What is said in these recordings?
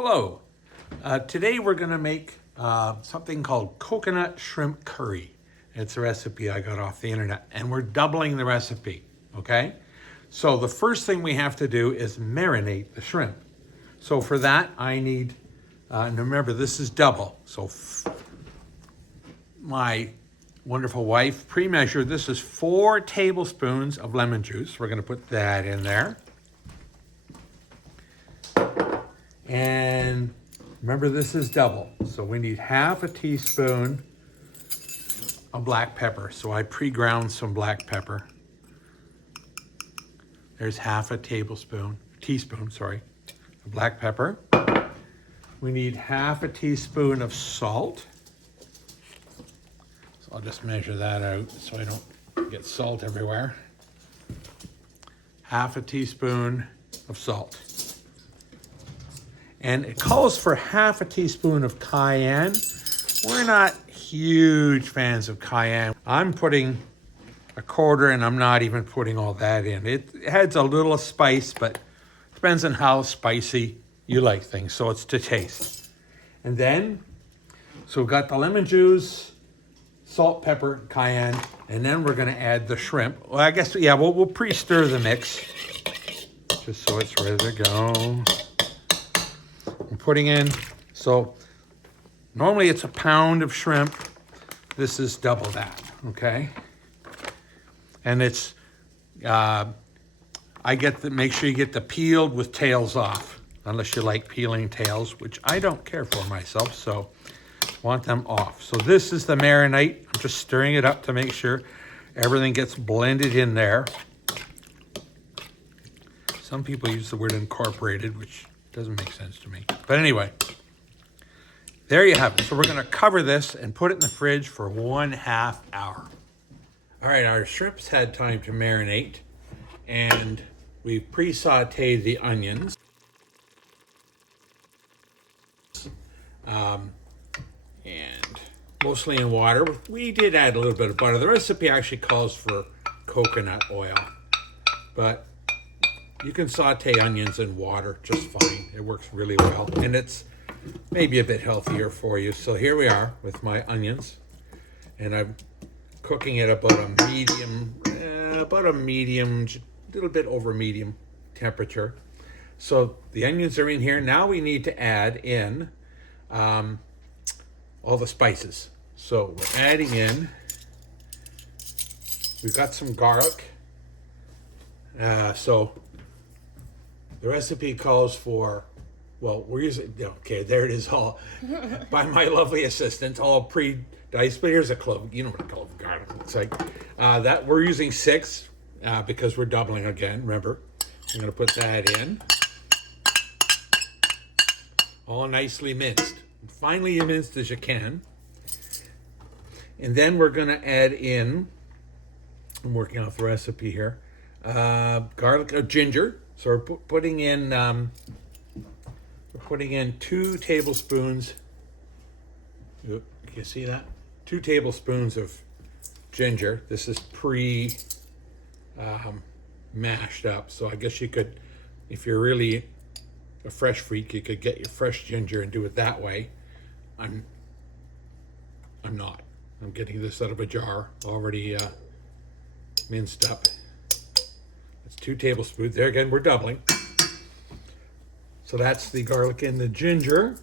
Hello. Today we're going to make something called coconut shrimp curry. It's a recipe I got off the internet, and we're doubling the recipe, okay? So the first thing we have to do is marinate the shrimp. So for that I need, and remember this is double, so my wonderful wife pre-measured, this is 4 tablespoons of lemon juice. We're going to put that in there. And remember, this is double, so we need half a teaspoon of black pepper. So I pre-ground some black pepper. There's half a teaspoon of black pepper. We need half a teaspoon of salt. So I'll just measure that out so I don't get salt everywhere. Half a teaspoon of salt. And it calls for half a teaspoon of cayenne. We're not huge fans of cayenne. I'm putting a quarter, and I'm not even putting all that in. It adds a little spice, but depends on how spicy you like things, so it's to taste. And then, so we've got the lemon juice, salt, pepper, cayenne, and then we're gonna add the shrimp. Well, I guess, yeah, we'll pre-stir the mix, just so it's ready to go. I'm putting in, so normally it's a pound of shrimp. This is double that, okay? And it's, make sure you get the peeled with tails off, unless you like peeling tails, which I don't care for myself, so want them off. So this is the marinade. I'm just stirring it up to make sure everything gets blended in there. Some people use the word incorporated, which doesn't make sense to me. But anyway, there you have it. So we're gonna cover this and put it in the fridge for 1/2 hour. All right, our shrimp's had time to marinate, and we've pre-sauteed the onions. And mostly in water. We did add a little bit of butter. The recipe actually calls for coconut oil, but you can saute onions in water just fine. It works really well, and it's maybe a bit healthier for you. So here we are with my onions, and I'm cooking at about a medium, a little bit over medium temperature. So the onions are in here. Now we need to add in all the spices. So we're adding in, we've got some garlic. So the recipe calls for, well, we're using, okay, there it is, all by my lovely assistant, all pre-diced, but here's a clove. You know what a clove of garlic looks like. That we're using 6 because we're doubling again, remember. I'm gonna put that in. All nicely minced. Finely minced as you can. And then we're gonna add in, I'm working off the recipe here, ginger. So we're putting in 2 tablespoons. You see that? 2 tablespoons of ginger. This is mashed up. So I guess you could, if you're really a fresh freak, you could get your fresh ginger and do it that way. I'm not. I'm getting this out of a jar already minced up. That's 2 tablespoons. There again, we're doubling. So that's the garlic and the ginger.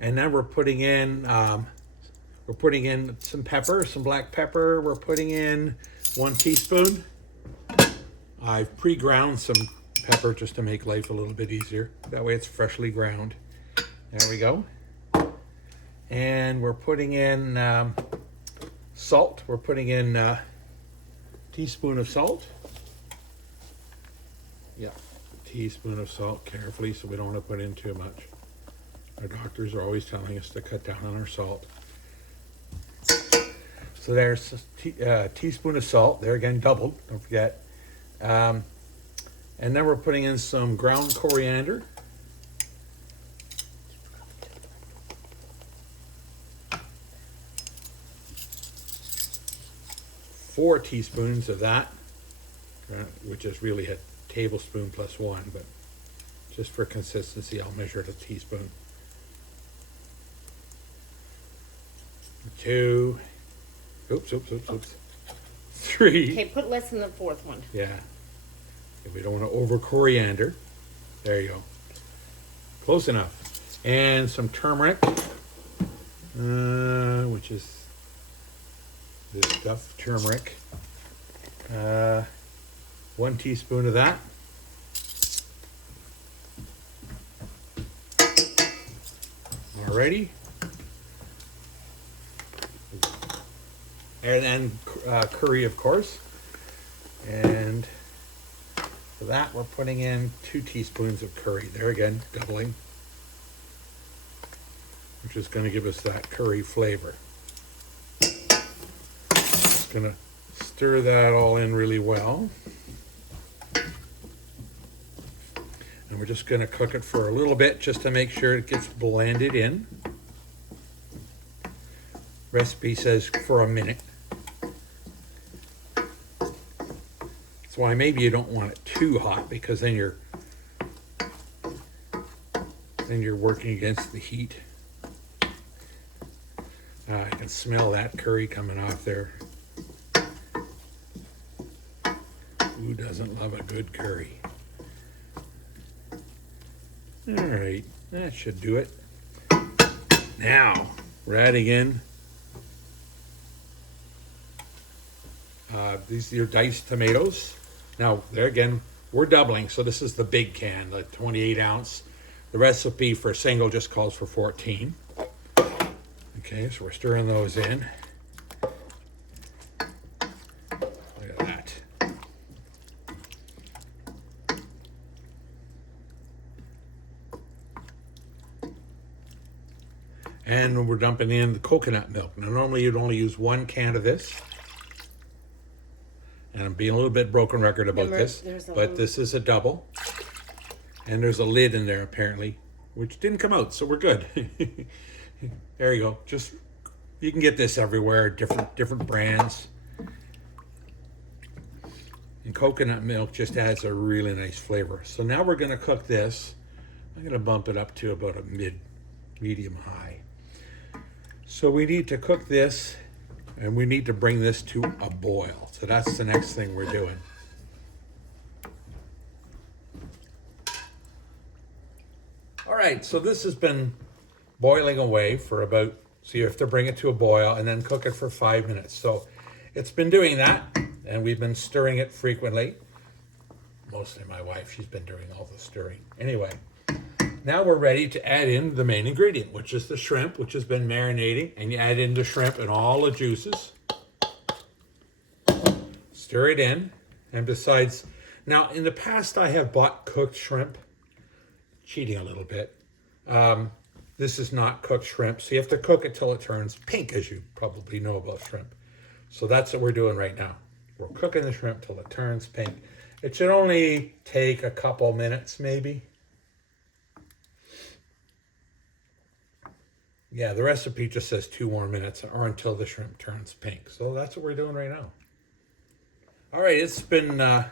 And then we're putting in some pepper, some black pepper. We're putting in 1 teaspoon. I've pre-ground some pepper just to make life a little bit easier. That way it's freshly ground. There we go. And we're putting in salt. We're putting in a teaspoon of salt. Yeah, teaspoon of salt, carefully, so we don't want to put in too much. Our doctors are always telling us to cut down on our salt. So there's a teaspoon of salt. There again, doubled, don't forget. And then we're putting in some ground coriander. Four teaspoons of that, which is really a tablespoon plus 1, but Just for consistency, I'll measure it a teaspoon. 2, oops, 3. Okay, put less than the fourth one. Yeah. And we don't want to over coriander. There you go. Close enough. And some turmeric, which is this stuff, turmeric. 1 teaspoon of that. Alrighty. And then curry, of course. And for that, we're putting in 2 teaspoons of curry. There again, doubling, which is going to give us that curry flavor. Just going to stir that all in really well. And we're just going to cook it for a little bit just to make sure it gets blended in. Recipe says for a minute. That's why maybe you don't want it too hot, because then you're working against the heat. I can smell that curry coming off there. Who doesn't love a good curry? All right, that should do it. Now, we're adding in these are your diced tomatoes. Now, there again, we're doubling, so this is the big can, the 28 ounce. The recipe for single just calls for 14. Okay, so we're stirring those in. Look at that. And we're dumping in the coconut milk. Now, normally you'd only use 1 can of this. And I'm being a little bit broken record about this, but this is a double. And there's a lid in there apparently, which didn't come out, so we're good. There you go. Just, you can get this everywhere, different brands. And coconut milk just adds a really nice flavor. So now we're going to cook this. I'm going to bump it up to about a medium high. So we need to cook this, and we need to bring this to a boil. So that's the next thing we're doing. All right, so this has been boiling away for about, so you have to bring it to a boil and then cook it for 5 minutes. So it's been doing that, and we've been stirring it frequently. Mostly my wife, she's been doing all the stirring. Anyway, now we're ready to add in the main ingredient, which is the shrimp, which has been marinating. And you add in the shrimp and all the juices. Stir it in. And besides, now in the past I have bought cooked shrimp. Cheating a little bit. This is not cooked shrimp, so you have to cook it till it turns pink, as you probably know about shrimp. So that's what we're doing right now. We're cooking the shrimp till it turns pink. It should only take a couple minutes, maybe. Yeah, the recipe just says 2 more minutes, or until the shrimp turns pink. So that's what we're doing right now. All right, it's been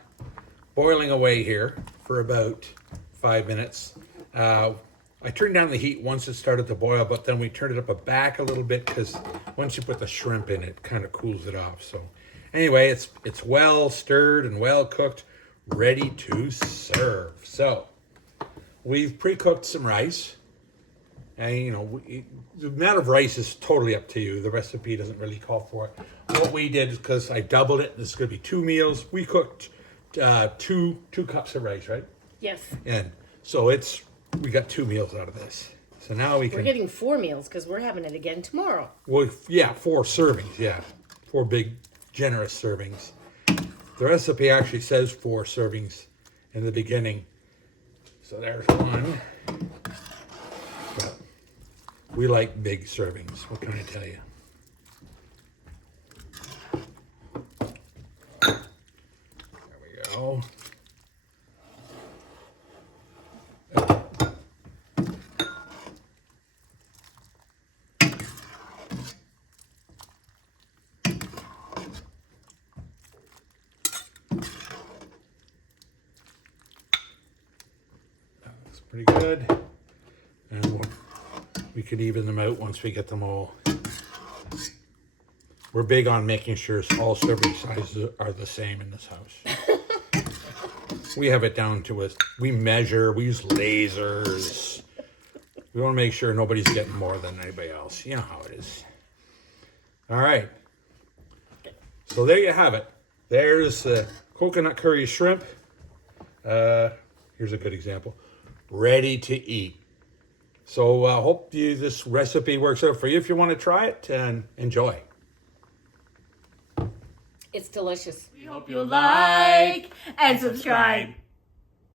boiling away here for about 5 minutes. I turned down the heat once it started to boil, but then we turned it up back a little bit because once you put the shrimp in, it kind of cools it off. So anyway, it's well stirred and well cooked, ready to serve. So we've pre-cooked some rice. And, you know, the amount of rice is totally up to you. The recipe doesn't really call for it. What we did is, because I doubled it, this is going to be 2 meals. We cooked two cups of rice, right? Yes. And so we got 2 meals out of this. So now we're getting 4 meals because we're having it again tomorrow. Well, yeah, 4 servings, yeah. 4 big, generous servings. The recipe actually says 4 servings in the beginning. So there's one. But we like big servings. What can I tell you? There we go. pretty good. And we can even them out once we get them all. We're big on making sure all serving sizes are the same in this house. We have it down to we measure, we use lasers. We want to make sure nobody's getting more than anybody else. You know how it is. All right. So there you have it. There's coconut curry shrimp. Here's a good example. Ready to eat. So hope this recipe works out for you if you want to try it, and enjoy. It's delicious. We hope you like and subscribe.